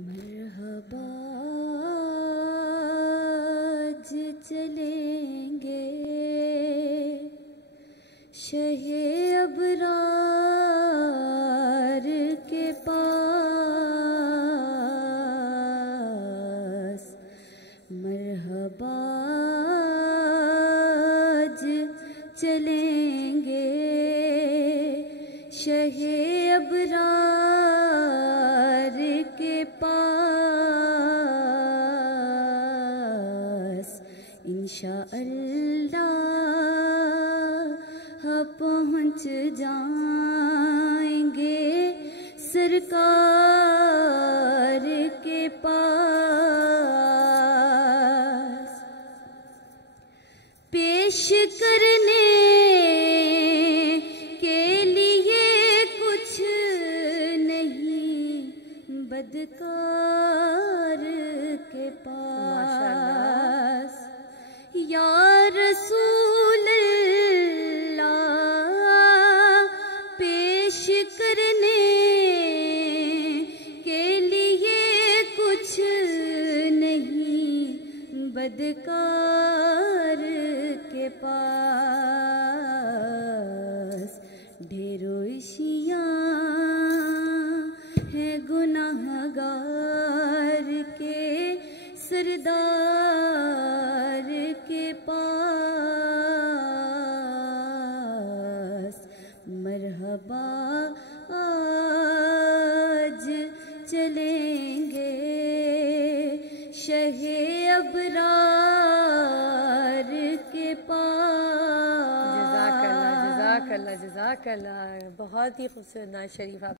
مرحبا آج چلیں گے شہ ابرار کے پاس، مرحبا آج چلیں گے شہ ابرار کے پاس، انشاءاللہ پہنچ جائیں گے سرکار کے پاس، پیش کرنے کے لیے کچھ نہیں بدکار کے پاس، یا رسول اللہ پیش کرنے کے لیے کچھ نہیں بدکار کے پاس، ڈھیروں اشیاء ہے گناہ گار کے سردار کے پاس، مرحبا آج چلیں گے شہ ابرار کے پاس۔ جزاک اللہ جزاک اللہ جزاک اللہ، بہت ہی خوبصورت نعت شریف آپ